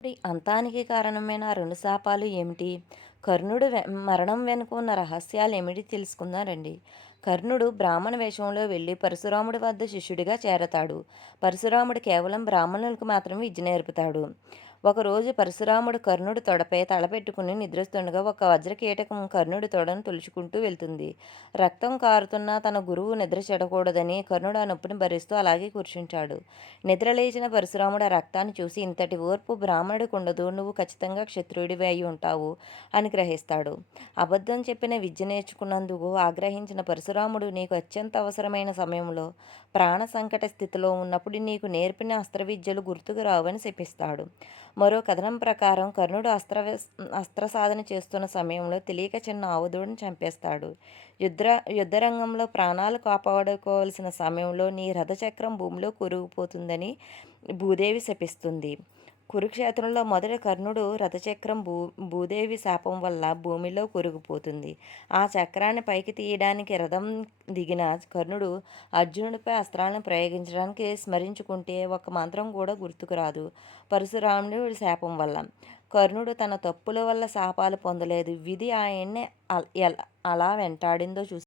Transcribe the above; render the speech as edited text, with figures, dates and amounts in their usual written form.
మరి అంతానికి కారణమైన ఆ 2 శాపాలు ఏమిటి? కర్ణుడు మరణం వెనుక ఉన్న రహస్యాలేమిటి తెలుసుకుందాం రండి. కర్ణుడు బ్రాహ్మణ వేషంలో వెళ్లి పరశురాముడి వద్ద శిష్యుడిగా చేరతాడు. పరశురాముడు కేవలం బ్రాహ్మణులకు మాత్రమే విద్య నేర్పుతాడు. ఒకరోజు పరశురాముడు కర్ణుడి తొడపై తలపెట్టుకుని నిద్రిస్తుండగా ఒక వజ్రకీటకం కర్ణుడి తొడను తులుచుకుంటూ వెళ్తుంది. రక్తం కారుతున్నా తన గురువు నిద్ర చెడకూడదని కర్ణుడు ఆ నొప్పిని భరిస్తూ అలాగే కూర్చుంటాడు. నిద్రలేచిన పరశురాముడు ఆ రక్తాన్ని చూసి, ఇంతటి ఓర్పు బ్రాహ్మణుడికుండదు, నువ్వు ఖచ్చితంగా క్షత్రియుడివే అయి ఉంటావు అని గ్రహిస్తాడు. అబద్ధం చెప్పిన విద్య నేర్చుకున్నందుకు ఆగ్రహించిన పరశురాముడు, నీకు అత్యంత అవసరమైన సమయంలో ప్రాణ సంకట స్థితిలో ఉన్నప్పుడు నీకు నేర్పిన అస్త్రవిద్యలు గుర్తుకు రావని శపిస్తాడు. మరో కథనం ప్రకారం కర్ణుడు అస్త్ర సాధన చేస్తున్న సమయంలో తెలియక చిన్న ఆవుదూడను చంపేస్తాడు. యుద్ధ యుద్ధరంగంలో ప్రాణాలు కాపాడుకోవాల్సిన సమయంలో నీ రథచక్రం భూమిలో కూరుకుపోతుందని భూదేవి శపిస్తుంది. కురుక్షేత్రంలో మొదట కర్ణుడు రథచక్రం భూదేవి శాపం వల్ల భూమిలో కూరుకుపోతుంది. ఆ చక్రాన్ని పైకి తీయడానికి రథం దిగిన కర్ణుడు అర్జునుడిపై అస్త్రాలను ప్రయోగించడానికి స్మరించుకుంటే ఒక్క మంత్రం కూడా గుర్తుకు రాదు. పరశురాముడి శాపం వల్ల కర్ణుడు తన తప్పుల వల్ల శాపాలు పొందలేదు, విధి ఆయన్ని అలా వెంటాడిందో చూసి